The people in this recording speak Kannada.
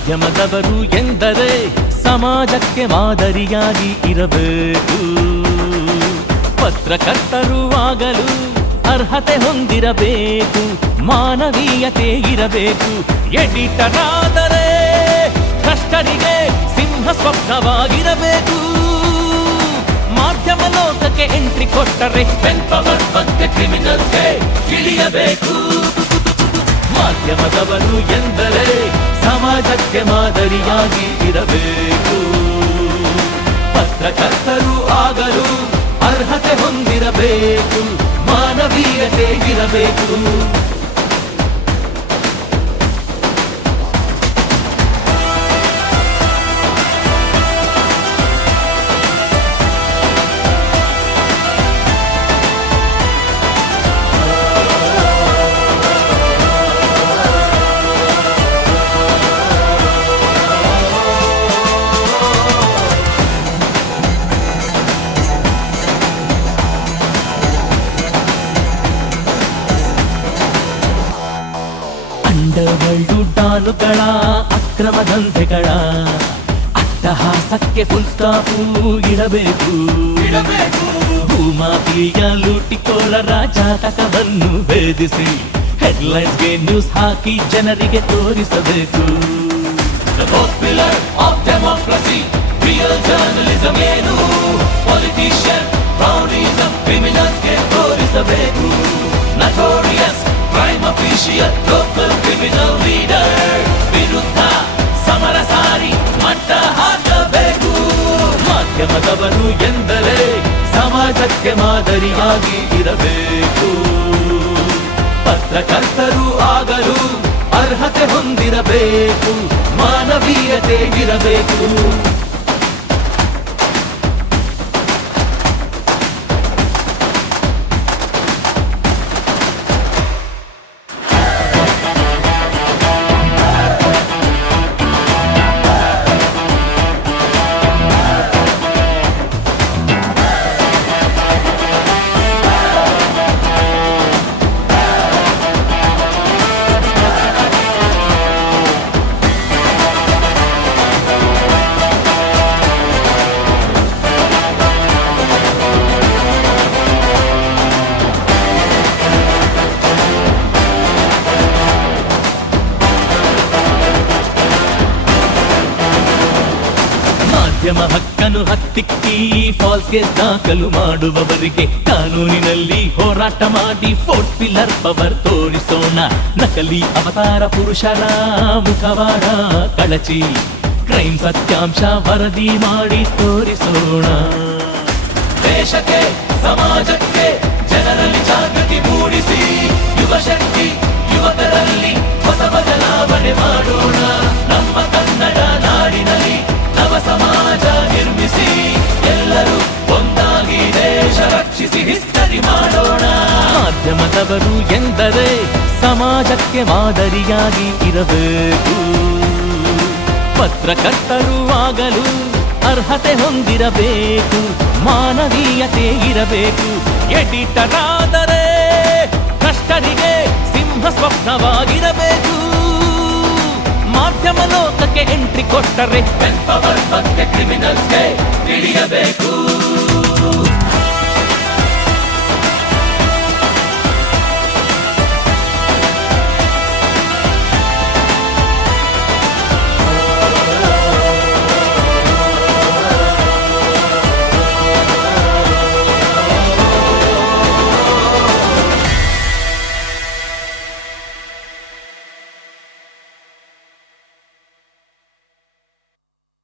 ಮಾಧ್ಯಮದವರು ಎಂದರೆ ಸಮಾಜಕ್ಕೆ ಮಾದರಿಯಾಗಿ ಇರಬೇಕು. ಪತ್ರಕರ್ತರು ಆಗಲು ಅರ್ಹತೆ ಹೊಂದಿರಬೇಕು, ಮಾನವೀಯತೆ ಇರಬೇಕು. ಎಡಿಟರ್ ಆದರೆ ಕಷ್ಟರಿಗೆ ಸಿಂಹ ಸ್ವಪ್ನವಾಗಿರಬೇಕು. ಮಾಧ್ಯಮ ಲೋಕಕ್ಕೆ ಎಂಟ್ರಿ ಕೊಟ್ಟರೆ ಪೆನ್ಪವರ್ ಮತ್ತೆ ಕ್ರಿಮಿನಲ್ಸ್ಗೆ ಇಳಿಯಬೇಕು. ಮಾಧ್ಯಮದವರು ಎಂದರೆ ಸಮಾಜಕ್ಕೆ ಮಾದರಿಯಾಗಿ ಇರಬೇಕು. ಪತ್ರಕರ್ತರು ಆಗಲು ಅರ್ಹತೆ ಹೊಂದಿರಬೇಕು, ಮಾನವೀಯತೆ ಇರಬೇಕು. ಅಂಡರ್ವರ್ಲ್ಡ್ ಡಾನುಗಳ ಅಕ್ರಮ ದಂಧೆಗಳ ಅಟ್ಟಹಾಸಕ್ಕೆ ಫುಲ್ ಸ್ಟಾಪು ಇಡಬೇಕು. ಭೂಮಾಫಿಯ ಲೂಟಿಕೋರರ ಜಾತಕವನ್ನು ಭೇದಿಸಿ ಹೆಡ್ಲೈನ್ಸ್ಗೆ ನ್ಯೂಸ್ ಹಾಕಿ ಜನರಿಗೆ ತೋರಿಸಬೇಕು. ರಿಯಲ್ ಜರ್ನಲಿಸಂ ಏನು, ಪೊಲಿಟಿಷಿಯನ್ ರೌಡಿಸಂ ಕ್ರಿಮಿನಲ್ಸ್ಗೆ ತೋರಿಸಬೇಕು. Notorious crime official local criminal leader ವಿರುದ್ಧ ಸಮರ ಸಾರಿ ಮಟ್ಟ ಹಾಕಬೇಕು. ಮಾಧ್ಯಮದವರು ಎಂದರೆ ಸಮಾಜಕ್ಕೆ ಮಾದರಿಯಾಗಿ ಇರಬೇಕು. ಪತ್ರಕರ್ತರು ಆಗಲು ಅರ್ಹತೆ ಹೊಂದಿರಬೇಕು, ಮಾನವೀಯತೆ ಇರಬೇಕು. ಮಾಧ್ಯಮ ಹಕ್ಕನ್ನು ಹತ್ತಿಕ್ಕಿ ಫಾಲ್ಸ್ ಕೇಸ್ ದಾಖಲು ಮಾಡುವವರಿಗೆ ಕಾನೂನಿನಲ್ಲಿ ಹೋರಾಟ ಮಾಡಿ ಫೋರ್ತ್ ಪಿಲ್ಲರ್ ಪವರ್ ತೋರಿಸೋಣ. ನಕಲಿ ಅವತಾರ ಪುರುಷರ ಮುಖವಾಡ ಕಳಚಿ ಕ್ರೈಮ್ ಸತ್ಯಾಂಶ ವರದಿ ಮಾಡಿ ತೋರಿಸೋಣ. ದೇಶಕ್ಕೆ ಸಮಾಜಕ್ಕೆ ಜನರಲ್ಲಿ ಜಾಗೃತಿ ಮೂಡಿಸಿ ಯುವ ಶಕ್ತಿ ಯುವಕರಲ್ಲಿ ಹೊಸ ಬದಲಾವಣೆ ಮಾಡೋಣ. ನಮ್ಮ ಕನ್ನಡ ನಾಡಿನಲ್ಲಿ ನವ ಸಮಾಜ ನಿರ್ಮಿಸಿ ಎಲ್ಲರೂ ಒಂದಾಗಿ ದೇಶ ರಕ್ಷಿಸಿ ಹಿಸ್ಟರಿ ಮಾಡೋಣ. ಮಾಧ್ಯಮದವರು ಎಂದರೆ ಸಮಾಜಕ್ಕೆ ಮಾದರಿಯಾಗಿ ಇರಬೇಕು. ಪತ್ರಕರ್ತರು ಆಗಲು ಅರ್ಹತೆ ಹೊಂದಿರಬೇಕು, ಮಾನವೀಯತೆ ಇರಬೇಕು. ಎಡಿಟರ್ ಆದರೆ ಕಷ್ಟರಿಗೆ ಸಿಂಹ ಸ್ವಪ್ನವಾಗಿರಬೇಕು. ಮಾಧ್ಯಮ ಲೋಕಕ್ಕೆ ಎಂಟ್ರಿ ಕೊಟ್ಟರೆ ಪೆನ್ಪವರ್ ಮತ್ತೆ ಕ್ರಿಮಿನಲ್ಸ್ಗೆ ಇಳಿಯಬೇಕು.